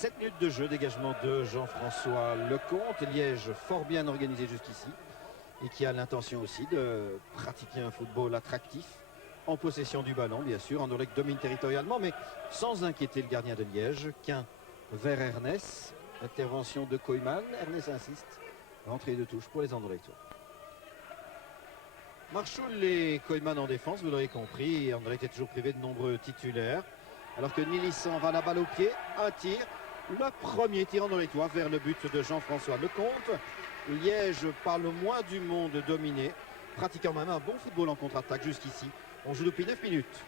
7 minutes de jeu, dégagement de Jean-François Lecomte. Liège fort bien organisé jusqu'ici et qui a l'intention aussi de pratiquer un football attractif en possession du ballon, bien sûr. Anderlecht domine territorialement, mais sans inquiéter le gardien de Liège. Quin vers Ernest. Intervention de Koyman. Ernest insiste. Rentrée de touche pour les Anderlechtois. Marshall et Koyman en défense, vous l'aurez compris. Anderlecht est toujours privé de nombreux titulaires. Alors que Nilis s'en va la balle au pied. Un tir. Le premier tir anderlechtois vers le but de Jean-François Lecomte. Liège, par le moins du monde, dominé. Pratiquant même un bon football en contre-attaque jusqu'ici. On joue depuis 9 minutes.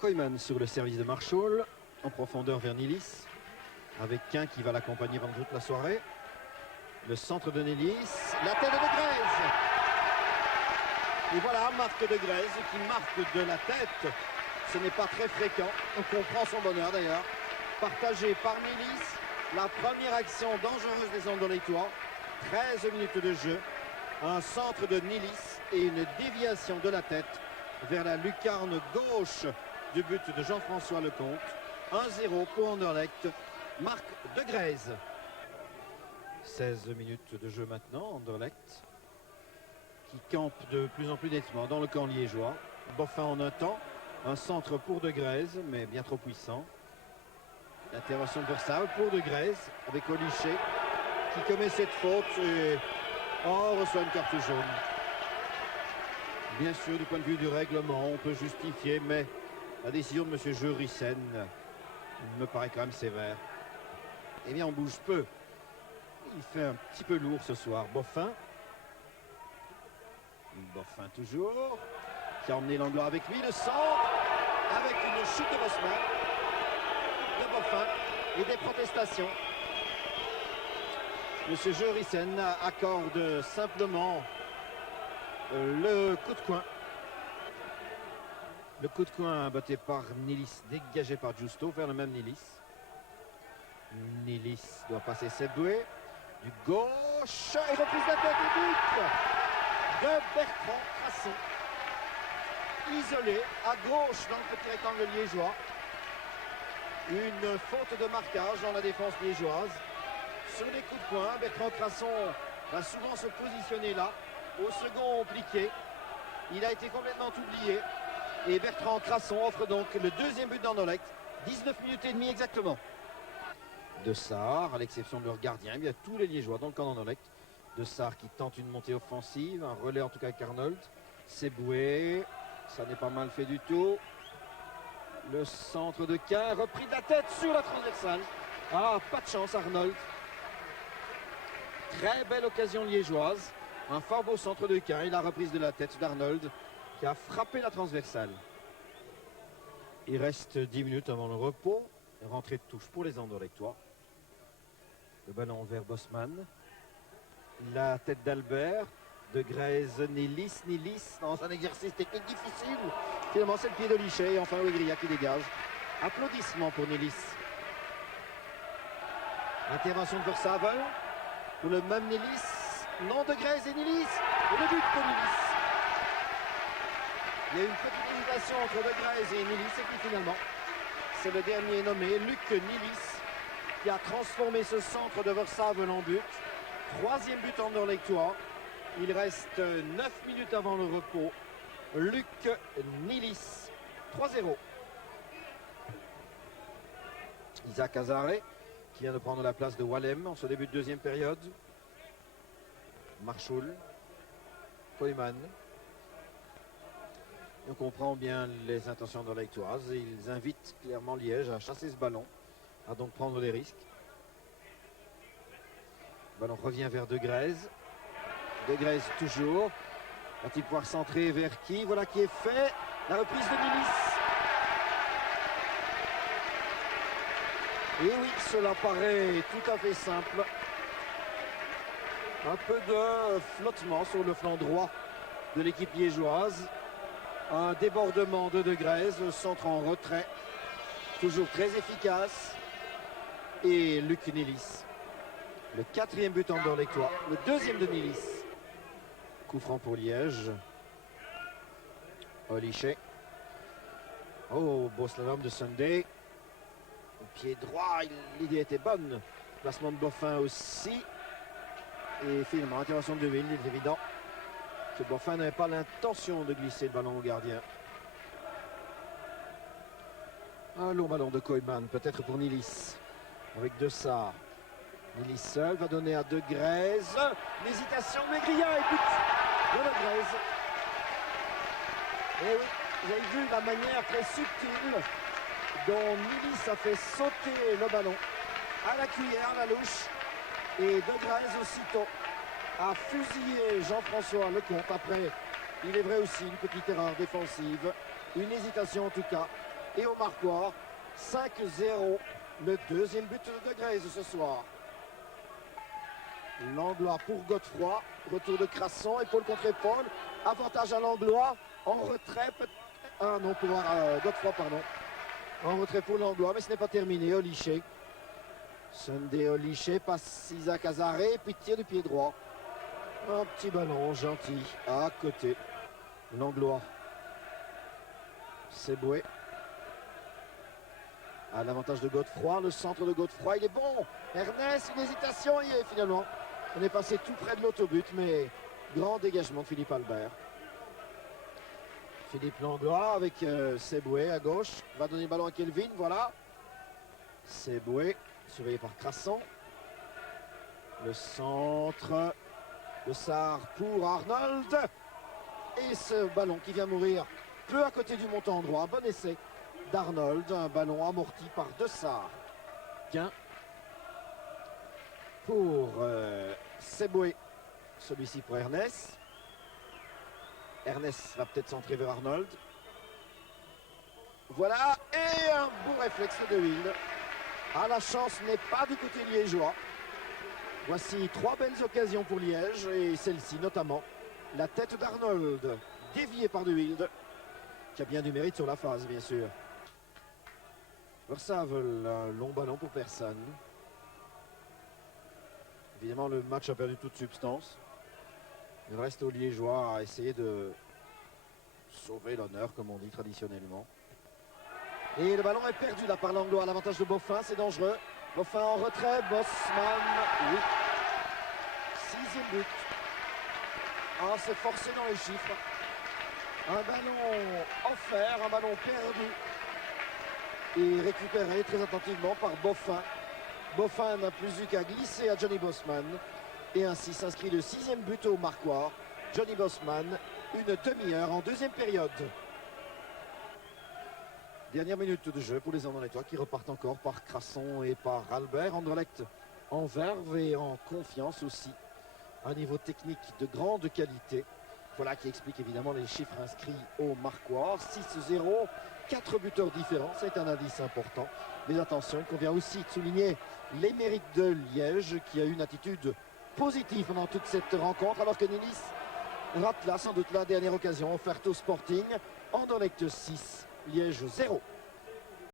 Koyman sur le service de Marshall. En profondeur vers Nilis. Avec Quin qui va l'accompagner pendant toute la soirée. Le centre de Nilis. La tête de Grèze. Et voilà, marque de Grèze qui marque de la tête. Ce n'est pas très fréquent. On comprend son bonheur d'ailleurs. Partagé par Nilis. La première action dangereuse des Anderlechtois. 13 minutes de jeu. Un centre de Nilis et une déviation de la tête vers la lucarne gauche du but de Jean-François Lecomte. 1-0 pour Anderlecht. Marque de Grèze. 16 minutes de jeu maintenant. Anderlecht qui campe de plus en plus nettement dans le camp liégeois. Boffin en un temps. Un centre pour de Grèze, mais bien trop puissant. L'intervention de Versave pour de Grèze avec Olichet qui commet cette faute et reçoit une carte jaune. Bien sûr, du point de vue du règlement, on peut justifier, mais la décision de M. Jurissen me paraît quand même sévère. Eh bien, on bouge peu. Il fait un petit peu lourd ce soir. Boffin. Boffin toujours. Qui a emmené Langlois avec lui. Le centre avec une chute de Bosman. De Boffin et des protestations. Monsieur Jurissen accorde simplement le coup de coin. Le coup de coin battu par Nilis, dégagé par Justo vers le même Nilis. Nilis doit passer Seboué. Du gauche et reprise de la tête et but de Bertrand Crasson. Isolé à gauche dans le petit rectangle liégeois. Une faute de marquage dans la défense liégeoise. Sur les coups de poing, Bertrand Crasson va souvent se positionner là. Au second compliqué. Il a été complètement oublié. Et Bertrand Crasson offre donc le deuxième but d'Anderlecht. 19 minutes et demie exactement. De Sarr, à l'exception de leur gardien, il y a tous les Liégeois dans le camp d'Anderlecht. De Sarr qui tente une montée offensive, un relais en tout cas avec Arnold. Seboué, ça n'est pas mal fait du tout. Le centre de Quin, repris de la tête sur la transversale. Ah, pas de chance Arnold. Très belle occasion liégeoise. Un fort beau centre de Quin et la reprise de la tête d'Arnold qui a frappé la transversale. Il reste 10 minutes avant le repos. Rentrée de touche pour les Anderlechtois. Le ballon vers Bosman. La tête d'Albert. De Grèze, Nilis dans un exercice technique difficile. Finalement, c'est le pied d'Olichet et enfin Ouegria qui dégage. Applaudissements pour Nilis. Intervention de Versavel. Pour le même Nilis. Non, de Grèze et Nilis. Et le but de Nilis. Il y a eu une petite hésitation entre de Grèze et Nilis. Et puis finalement, c'est le dernier nommé, Luc Nilis, qui a transformé ce centre de Versavel en but. Troisième but anderlechtois. Il reste 9 minutes avant le repos. Luc Nilis. 3-0. Isaac Azaré qui vient de prendre la place de Wallem en ce début de deuxième période. Marshall. Koyman. On comprend bien les intentions anderlechtoises. Ils invitent clairement Liège à chasser ce ballon, à donc prendre des risques. Le ballon revient vers De Grèze. De Grèze toujours. Va-t-il pouvoir centrer vers qui? Voilà qui est fait. La reprise de Nilis. Et oui, cela paraît tout à fait simple. Un peu de flottement sur le flanc droit de l'équipe liégeoise. Un débordement de Grèze, centre en retrait. Toujours très efficace. Et Luc Nilis. Le quatrième but anderlechtois. Le deuxième de Nilis. Coup franc pour Liège. Olichet. Oh, beau slalom de Sunday. Pied droit, l'idée était bonne. Placement de Boffin aussi. Et finalement, intervention de Wild. Il est évident que Boffin n'avait pas l'intention de glisser le ballon au gardien. Un long ballon de Koeman, peut-être pour Nilis. Avec De Sar. Nilis seul va donner à De Grèze. L'hésitation de Maigria et but de De Grèze. Et oui, vous avez vu la manière très subtile dont Nilis a fait sauter le ballon à la cuillère, à la louche. Et De Grèze aussitôt a fusillé Jean-François Lecomte. Après, il est vrai aussi, une petite erreur défensive. Une hésitation en tout cas. Et au marquoir, 5-0. Le deuxième but de De Grèze ce soir. Langlois pour Godefroy. Retour de Crasson, épaule contre épaule. Avantage à Langlois. En retrait. Ah non, pour Godefroy, pardon. En retrait pour Langlois, mais ce n'est pas terminé. Oliché. Sunday Oliché passe Isaac Azaré. Puis tir du pied droit. Un petit ballon gentil à côté. Langlois. Seboué. À l'avantage de Godefroy, le centre de Godefroy, il est bon. Ernest, une hésitation, y est finalement. On est passé tout près de l'autobut, mais grand dégagement de Philippe Albert. Philippe Langlois avec Seboué à gauche. Va donner le ballon à Kelvin, voilà. Seboué, surveillé par Crasson. Le centre. Le Sar pour Arnold. Et ce ballon qui vient mourir peu à côté du montant droit. Bon essai d'Arnold, un ballon amorti par De Sar. Gain pour Seboué, celui-ci pour Ernest. Ernest va peut-être centrer vers Arnold. Voilà, et un beau réflexe de Wild. Ah, la chance n'est pas du côté liégeois. Voici 3 belles occasions pour Liège, et celle-ci notamment. La tête d'Arnold, déviée par De Wild, qui a bien du mérite sur la phase, bien sûr. Versavel, un long ballon pour personne. Évidemment, le match a perdu toute substance. Il reste aux Liégeois à essayer de sauver l'honneur, comme on dit traditionnellement. Et le ballon est perdu là par Langlois à l'avantage de Boffin, c'est dangereux. Boffin en retrait, Bosman, oui. 6e but. Ah, c'est forcé dans les chiffres. Un ballon offert, un ballon perdu. Et récupéré très attentivement par Boffin. Boffin n'a plus eu qu'à glisser à Johnny Bosman. Et ainsi s'inscrit le 6e but au marquoir. Johnny Bosman, une demi-heure en deuxième période. Dernière minute de jeu pour les Anderlechtois qui repartent encore par Crasson et par Albert. Anderlecht en verve et en confiance aussi. Un niveau technique de grande qualité. Voilà qui explique évidemment les chiffres inscrits au marquoir. 6-0, 4 buteurs différents, c'est un indice important. Mais attention, il convient aussi de souligner les mérites de Liège qui a eu une attitude positive pendant toute cette rencontre. Alors que Nilis rate là sans doute la dernière occasion offerte au Sporting. Anderlecht 6, Liège 0.